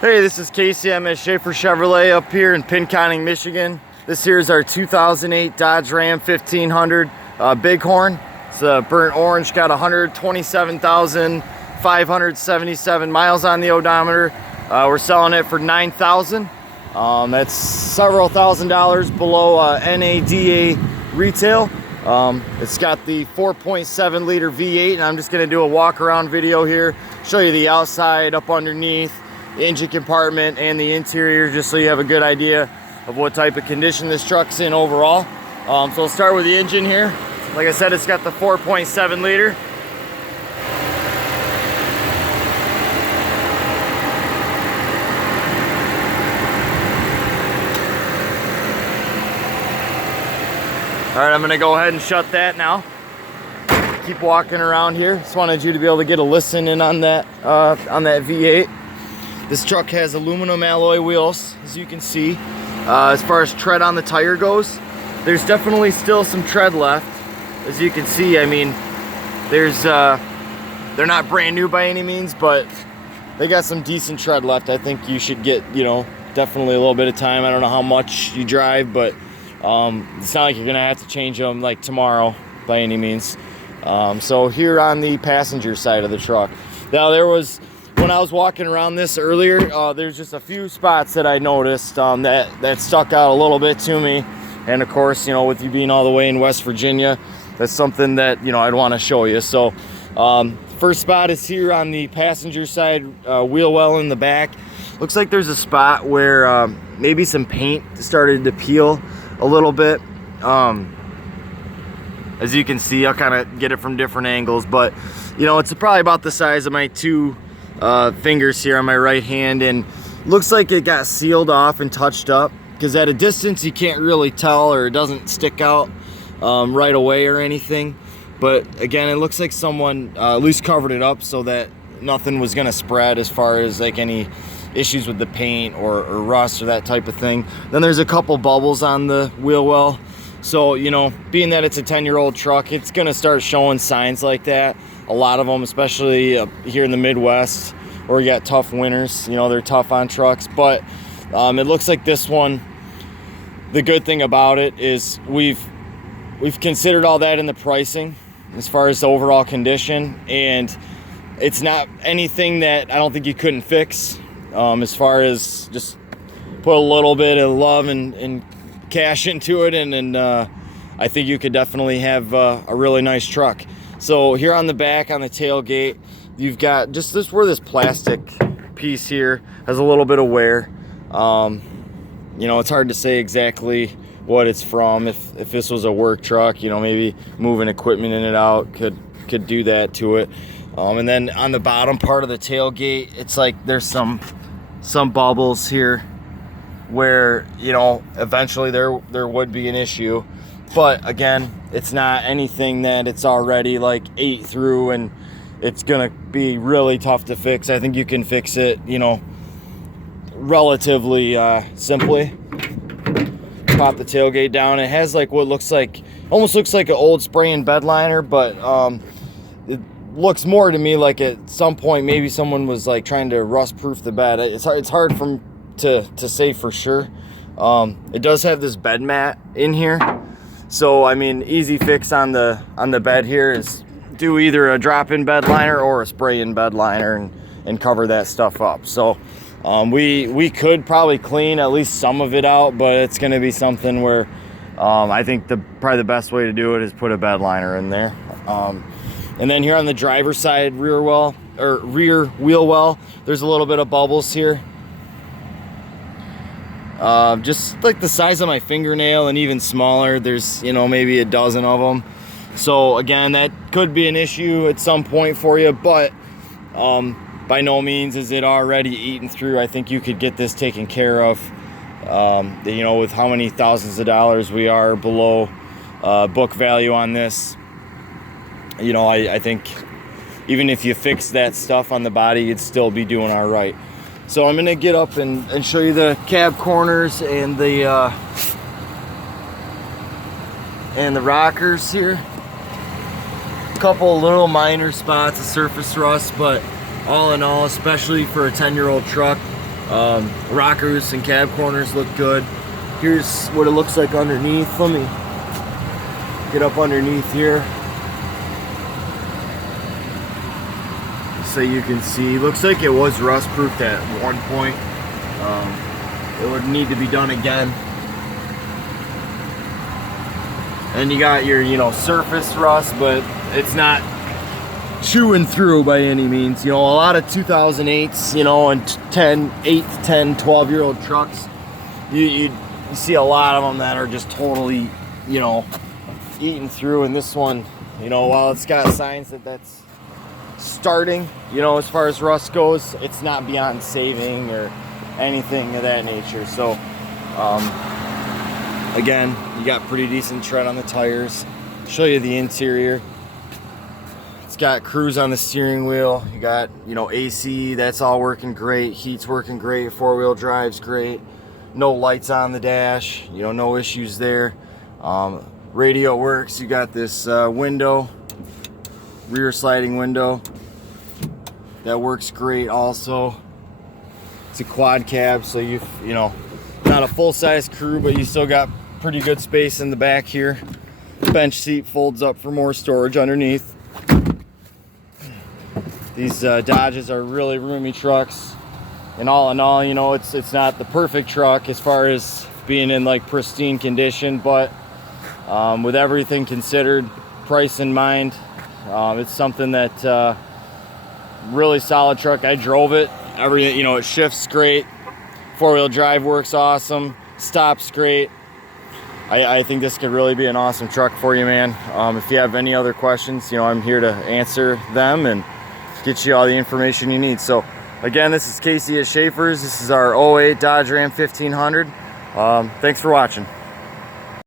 Hey, this is Casey. I'm at Schafer Chevrolet up here in Pinconning, Michigan. This here is our 2008 Dodge Ram 1500 Bighorn. It's burnt orange, got 127,577 miles on the odometer. We're selling it for $9,000. That's several $1,000s below NADA retail. It's got the 4.7 liter V8, and I'm just going to do a walk around video here, show you the outside, up underneath, the engine compartment, and the interior, just so you have a good idea of what type of condition this truck's in overall. So we'll start with the engine here. Like I said, it's got the 4.7 liter. All right, I'm gonna go ahead and shut that now. Keep walking around here. Just wanted you to be able to get a listen in on that V8. This truck has aluminum alloy wheels, as you can see. As far as tread on the tire goes, there's definitely still some tread left. As you can see, I mean, they're not brand new by any means, but they got some decent tread left. I think you should get, definitely a little bit of time. I don't know how much you drive, but it's not like you're gonna have to change them like tomorrow by any means. So here on the passenger side of the truck, now when I was walking around this earlier, there's just a few spots that I noticed that stuck out a little bit to me. And of course, with you being all the way in West Virginia, that's something that I'd want to show you. So first spot is here on the passenger side wheel well in the back. Looks like there's a spot where maybe some paint started to peel a little bit. As you can see, I'll kind of get it from different angles, but it's probably about the size of my two fingers here on my right hand, and looks like it got sealed off and touched up, because at a distance you can't really tell, or it doesn't stick out right away or anything. But again, it looks like someone at least covered it up so that nothing was going to spread as far as like any issues with the paint or rust or that type of thing. Then there's a couple bubbles on the wheel well, so being that it's a 10-year-old truck, it's going to start showing signs like that. A lot of them, especially here in the Midwest, where you got tough winters. They're tough on trucks. But it looks like this one, the good thing about it is we've considered all that in the pricing as far as the overall condition, and it's not anything that I don't think you couldn't fix. As far as just put a little bit of love and cash into it, and I think you could definitely have a really nice truck. So here on the back, on the tailgate, you've got just where this plastic piece here has a little bit of wear. It's hard to say exactly what it's from. If this was a work truck, maybe moving equipment in and out could do that to it. And then on the bottom part of the tailgate, it's like there's some bubbles here where eventually there would be an issue. But again, it's not anything that it's already like ate through and it's gonna be really tough to fix. I think you can fix it, relatively simply. Pop the tailgate down. It has like what almost looks like an old spray and bed liner, but it looks more to me like at some point maybe someone was like trying to rust proof the bed. It's hard to say for sure. It does have this bed mat in here. So, I mean, easy fix on the bed here is do either a drop-in bed liner or a spray-in bed liner and cover that stuff up. So, we could probably clean at least some of it out, but it's going to be something where I think probably the best way to do it is put a bed liner in there. And then here on the driver's side rear wheel well, there's a little bit of bubbles here. Just like the size of my fingernail and even smaller. There's maybe a dozen of them. So again, that could be an issue at some point for you, but by no means is it already eaten through. I think you could get this taken care of. With how many thousands of dollars we are below book value on this, I think even if you fix that stuff on the body, you'd still be doing all right. So I'm gonna get up and show you the cab corners and the rockers here. A couple little minor spots of surface rust, but all in all, especially for a 10-year-old truck, Rockers and cab corners look good. Here's what it looks like underneath. Let me get up underneath here so you can see. Looks like it was rust proofed at one point. It would need to be done again. And you got your, you know, surface rust, but it's not chewing through by any means. You know, a lot of 2008s, you know, and 8, 10, 12-year-old trucks, you see a lot of them that are just totally, you know, eating through. And this one, you know, while it's got signs that that's starting, you know, as far as rust goes, it's not beyond saving or anything of that nature. So again, you got pretty decent tread on the tires. Show you the interior. It's got cruise on the steering wheel. You got, you know, AC, that's all working great. Heat's working great. Four-wheel drive's great. No lights on the dash, you know, no issues there. Radio works. You got this window, rear sliding window, that works great also. It's a quad cab, so you know, not a full-size crew, but you still got pretty good space in the back here. Bench seat folds up for more storage underneath. These Dodges are really roomy trucks. And all in all, you know, it's not the perfect truck as far as being in like pristine condition, but with everything considered, price in mind, it's something that really solid truck. I drove it. Everything, you know, it shifts great. Four-wheel drive works awesome. Stops great. I think this could really be an awesome truck for you, man. If you have any other questions, you know, I'm here to answer them and get you all the information you need. So again, this is Casey at Schafer's. This is our 08 Dodge Ram 1500. Thanks for watching.